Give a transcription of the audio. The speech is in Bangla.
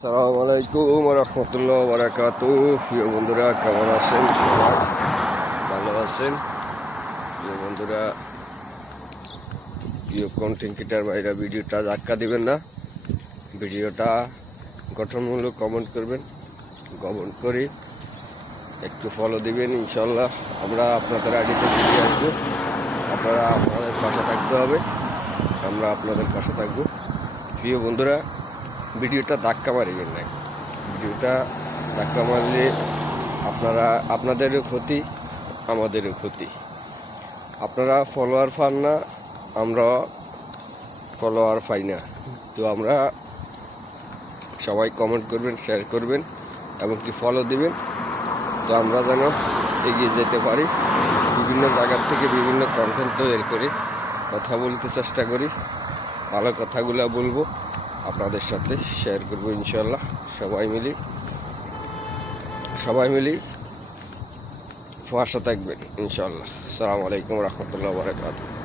আসসালামু আলাইকুম রহমতুল্লাহ বারাকাতুহু। প্রিয় বন্ধুরা, কেমন আছেন? সবাই ভালো আছেন? প্রিয় বন্ধুরা, প্রিয় কন্টেন্ট ক্রিয়েটর ভাইরা, ভিডিওটা ধাক্কা দিবেন না। ভিডিওটা গঠনমূলক কমেন্ট করবেন, কমেন্ট করে একটু ফলো দিবেন। ইনশাল্লাহ আমরা আপনাদের আইডিতে ভিডিও আসবো। আপনারা আমাদের পাশে থাকতে হবে, আমরা আপনাদের পাশে থাকবো। প্রিয় বন্ধুরা, ভিডিওটা ধাক্কা মারিবেন না। ভিডিওটা ধাক্কা মারলে আপনাদেরও ক্ষতি, আমাদেরও ক্ষতি। আপনারা ফলোয়ার পান না, আমরা ফলোয়ার পাই না। তো আমরা সবাই কমেন্ট করবেন, শেয়ার করবেন এবং কি ফলো দিবেন, তো আমরা যেন এগিয়ে যেতে পারি। বিভিন্ন জায়গার থেকে বিভিন্ন কন্টেন্ট তৈরি করে কথা বলতে চেষ্টা করি। ভালো কথাগুলো বলবো, আপনাদের সাথে শেয়ার করবো ইনশাল্লাহ। সবাই মিলি পাশে থাকবেন ইনশাল্লাহ। আসসালামু আলাইকুম রহমতুল্লাহ বারাকাতুহু।